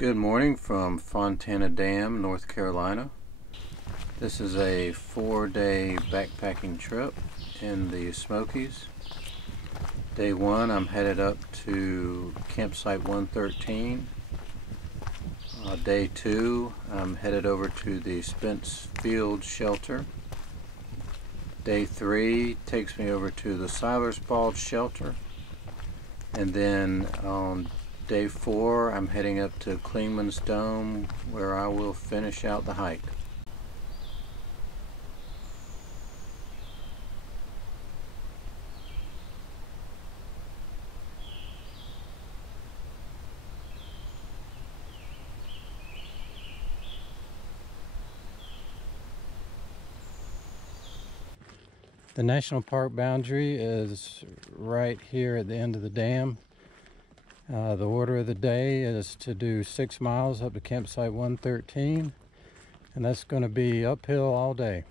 Good morning from Fontana Dam, North Carolina. This is a 4-day backpacking trip in the Smokies. Day 1, I'm headed up to campsite 113. Day 2, I'm headed over to the Spence Field shelter. Day 3 takes me over to the Siler's Bald shelter. And then on Day 4, I'm heading up to Clingmans Dome, where I will finish out the hike. The national park boundary is right here at the end of the dam. The order of the day is to do 6 miles up to campsite 113, and that's going to be uphill all day.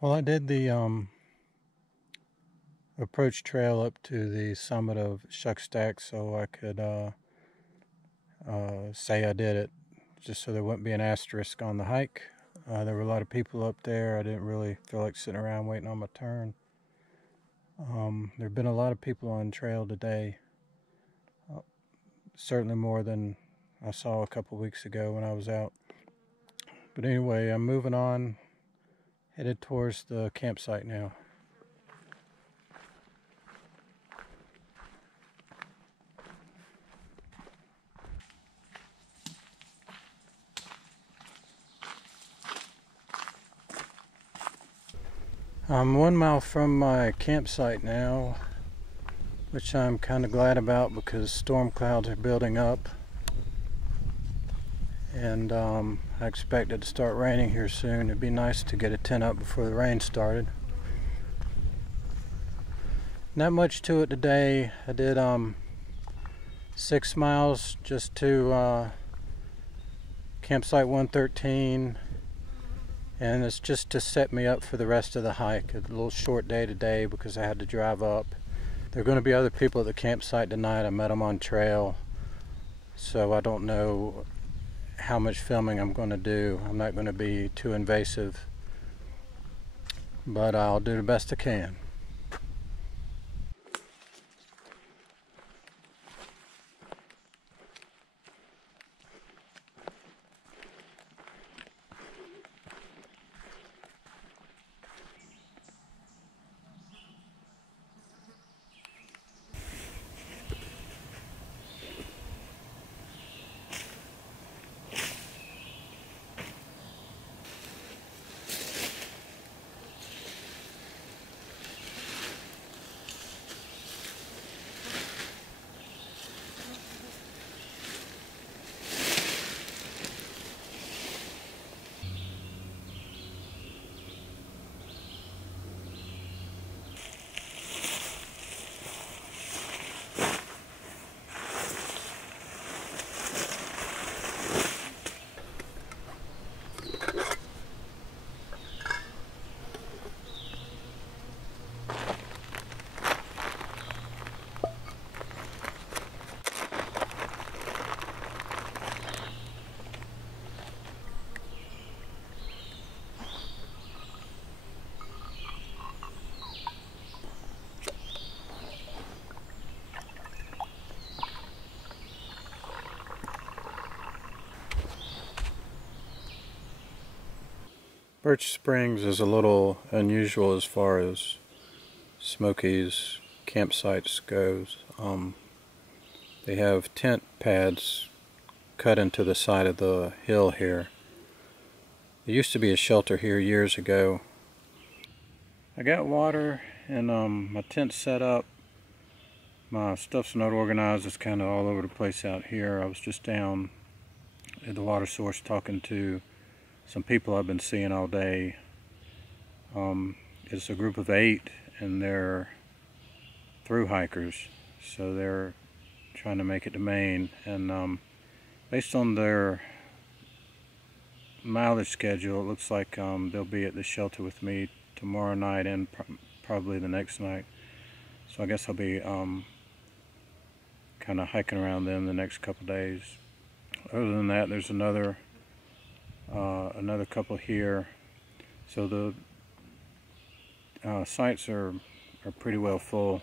Well, I did the approach trail up to the summit of Shuckstack so I could say I did it, just so there wouldn't be an asterisk on the hike. There were a lot of people up there. I didn't really feel like sitting around waiting on my turn. There have been a lot of people on trail today, certainly more than I saw a couple weeks ago when I was out. But anyway, I'm moving on, headed towards the campsite now. I'm 1 mile from my campsite now, which I'm kind of glad about because storm clouds are building up, and I expect it to start raining here soon. It'd be nice to get a tent up before the rain started. Not much to it today. I did 6 miles just to campsite 113, and it's just to set me up for the rest of the hike. A little short day today because I had to drive up. There are going to be other people at the campsite tonight. I met them on trail, so I don't know how much filming I'm going to do. I'm not going to be too invasive, but I'll do the best I can. Birch Springs is a little unusual as far as Smokies campsites goes. They have tent pads cut into the side of the hill here. There used to be a shelter here years ago. I got water and my tent set up. My stuff's not organized. It's kind of all over the place out here. I was just down at the water source talking to some people I've been seeing all day. It's a group of 8 and they're through hikers, so they're trying to make it to Maine, and based on their mileage schedule, it looks like they'll be at the shelter with me tomorrow night and probably the next night. So I guess I'll be kind of hiking around them the next couple days. Other than that, there's another couple here. So the sites are pretty well full.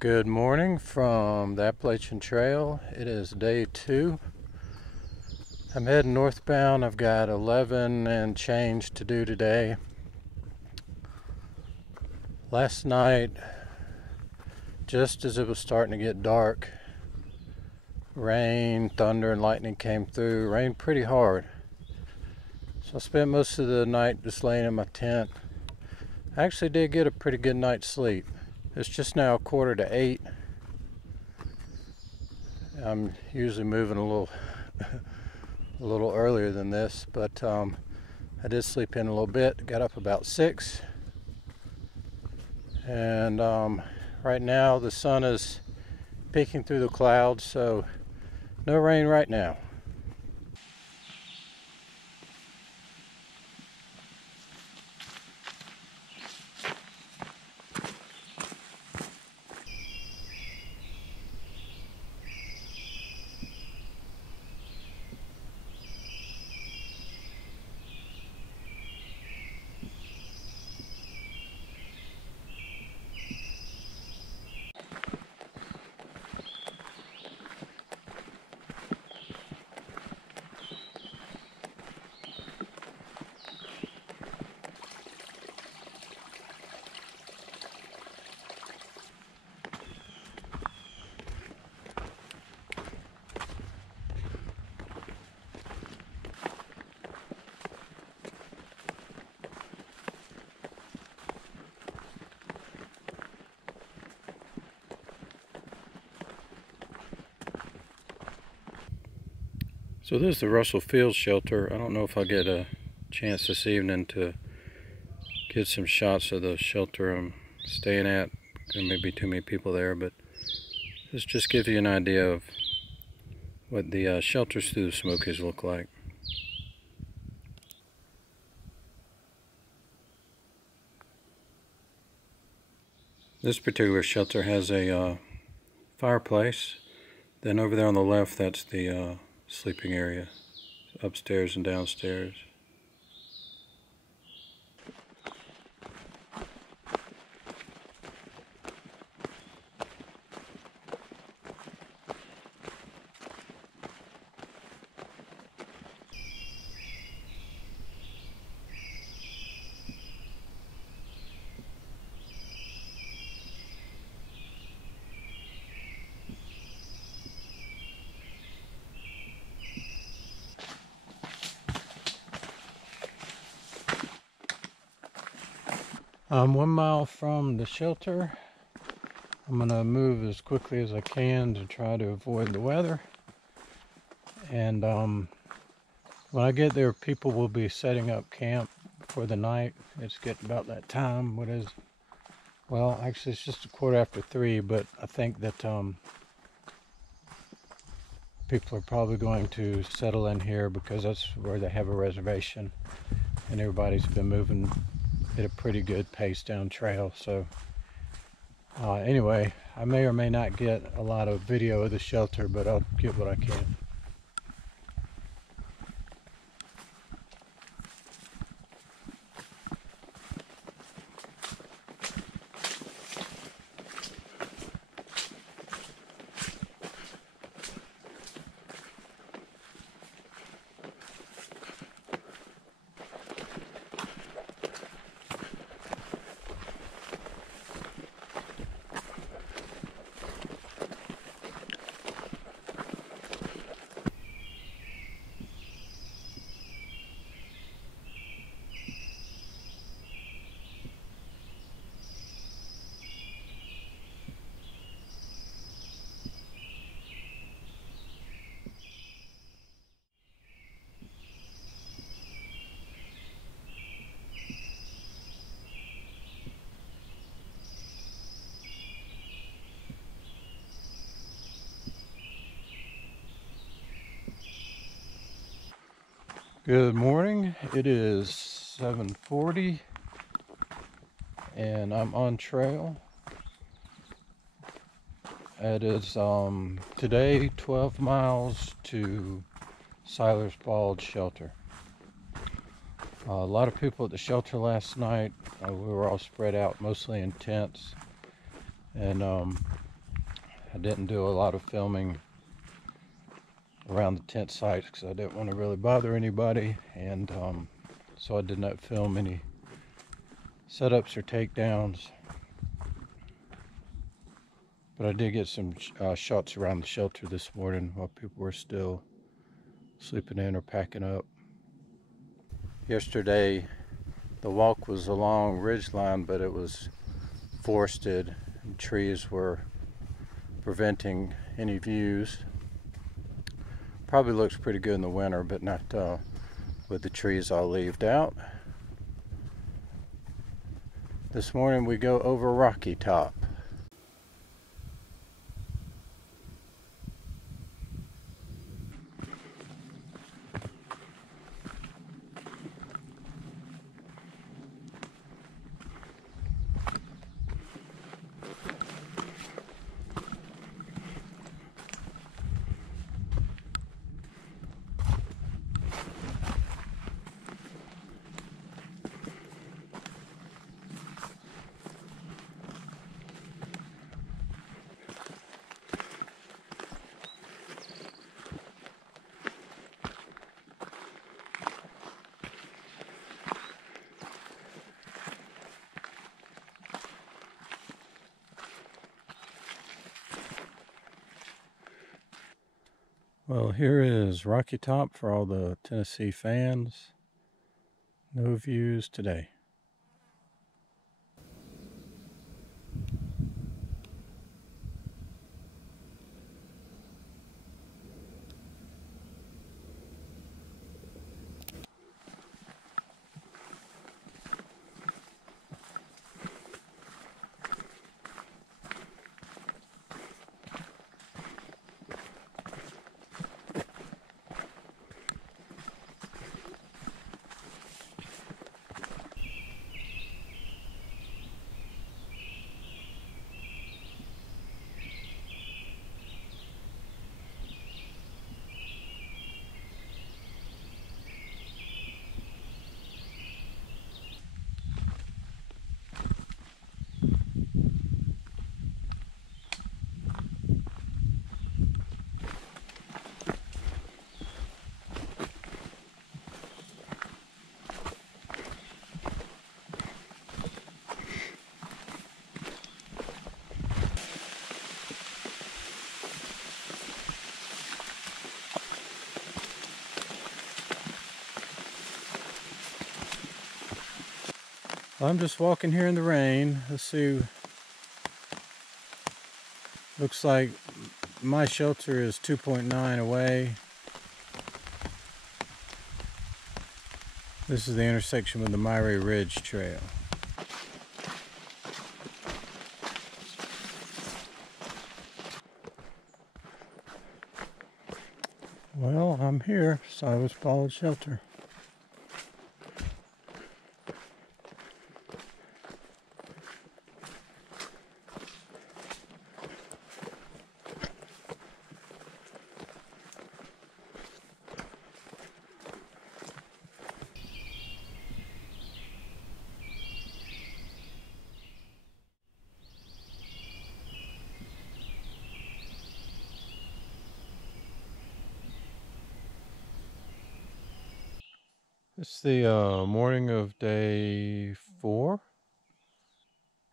Good morning from the Appalachian Trail. It is day 2. I'm heading northbound. I've got 11 and change to do today. Last night, just as it was starting to get dark, rain, thunder, and lightning came through. Rained pretty hard. So I spent most of the night just laying in my tent. I actually did get a pretty good night's sleep. It's just now 7:45. I'm usually moving a little earlier than this, but I did sleep in a little bit. Got up about 6, and right now the sun is peeking through the clouds, so no rain right now. So this is the Russell Field shelter. I don't know if I'll get a chance this evening to get some shots of the shelter I'm staying at. There may be too many people there, but this just gives you an idea of what the shelters through the Smokies look like. This particular shelter has a fireplace. Then over there on the left, that's the sleeping area, upstairs and downstairs. I'm 1 mile from the shelter. I'm going to move as quickly as I can to try to avoid the weather. And when I get there, people will be setting up camp for the night. It's getting about that time. What is, well, actually it's just 3:15, but I think that People are probably going to settle in here because that's where they have a reservation, and everybody's been moving at a pretty good pace down trail. So anyway, I may or may not get a lot of video of the shelter, but I'll get what I can. Good morning. It is 7:40 and I'm on trail. It is today 12 miles to Siler's Bald shelter. A lot of people at the shelter last night. We were all spread out mostly in tents, and I didn't do a lot of filming around the tent sites because I didn't want to really bother anybody, and so I did not film any setups or takedowns, but I did get some shots around the shelter this morning while people were still sleeping in or packing up. Yesterday the walk was along ridgeline, but it was forested and trees were preventing any views. Probably looks pretty good in the winter, but not with the trees all leaved out. This morning we go over Rocky Top. Well, here is Rocky Top for all the Tennessee fans. No views today. I'm just walking here in the rain. Let's see. Looks like my shelter is 2.9 away. This is the intersection with the Myrie Ridge Trail. Well, I'm here, Silas Ballad Shelter. It's the morning of day 4.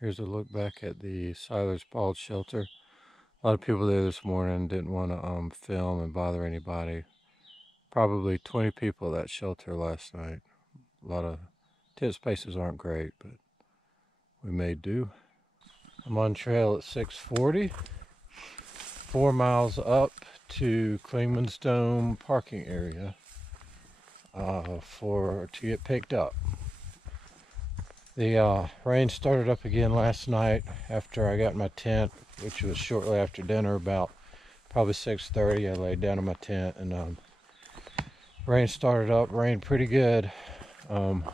Here's a look back at the Silas Ballad Shelter. A lot of people there this morning, didn't want to film and bother anybody. Probably 20 people at that shelter last night. A lot of tent spaces aren't great, but we made do. I'm on trail at 6:40, 4 miles up to Clingmans Dome parking area to get picked up. The rain started up again last night after I got in my tent, which was shortly after dinner, about probably 6:30. I laid down in my tent and rain started up, rained pretty good. Then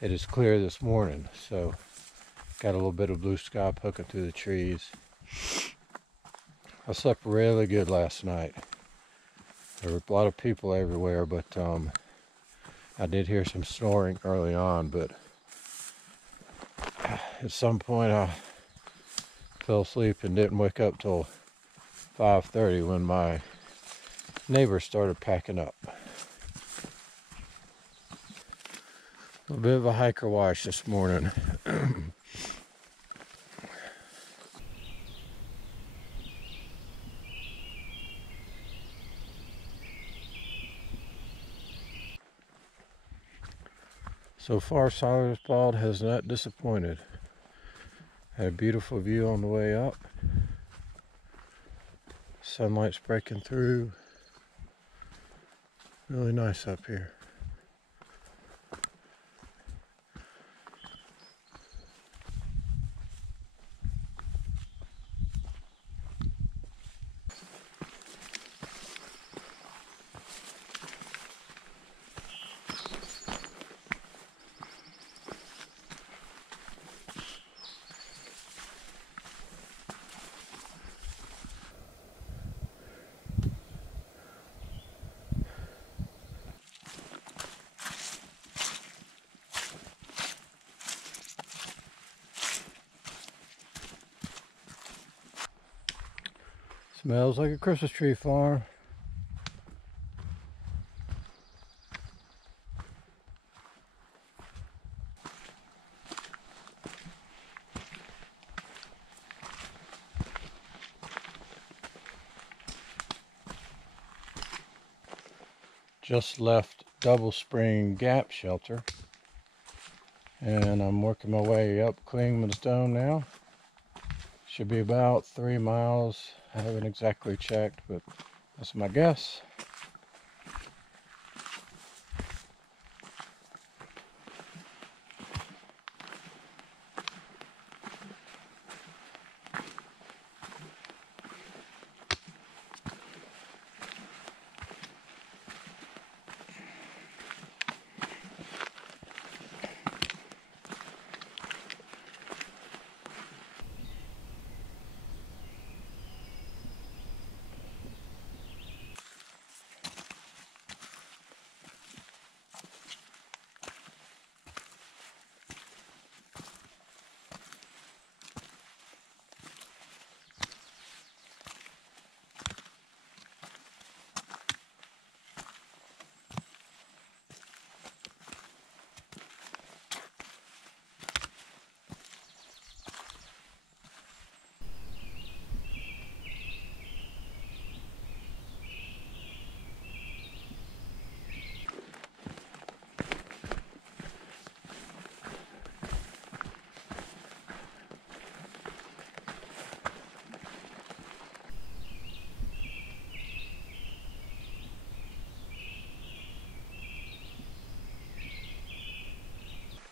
it is clear this morning, so got a little bit of blue sky poking through the trees. I slept really good last night. There were a lot of people everywhere, but I did hear some snoring early on, but at some point I fell asleep and didn't wake up till 5:30 when my neighbors started packing up. A bit of a hiker wash this morning. So far, Silas Ballad has not disappointed. Had a beautiful view on the way up. Sunlight's breaking through. Really nice up here. Smells like a Christmas tree farm. Just left Double Spring Gap Shelter, and I'm working my way up Clingmans Dome now. Should be about 3 miles. I haven't exactly checked, but that's my guess.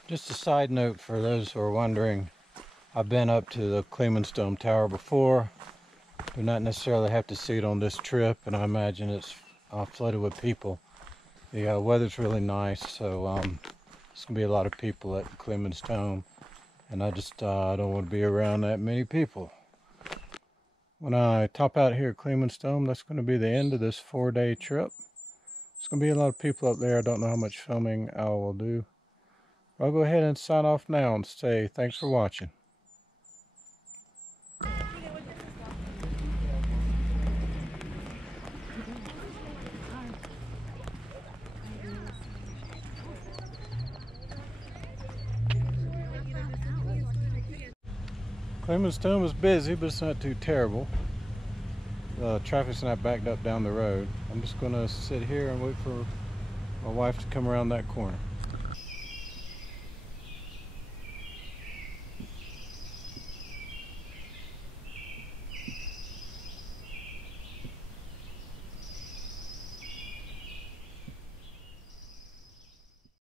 Just a side note for those who are wondering, I've been up to the Clingmans Dome Tower before. Do not necessarily have to see it on this trip, and I imagine it's flooded with people. The weather's really nice, so it's gonna be a lot of people at Clingmans Dome, and I just don't want to be around that many people. When I top out here at Clingmans Dome, that's going to be the end of this 4-day trip. There's going to be a lot of people up there. I don't know how much filming I will do. I'll go ahead and sign off now and say thanks for watching. Clingmans Dome is busy, but it's not too terrible. The traffic's not backed up down the road. I'm just going to sit here and wait for my wife to come around that corner.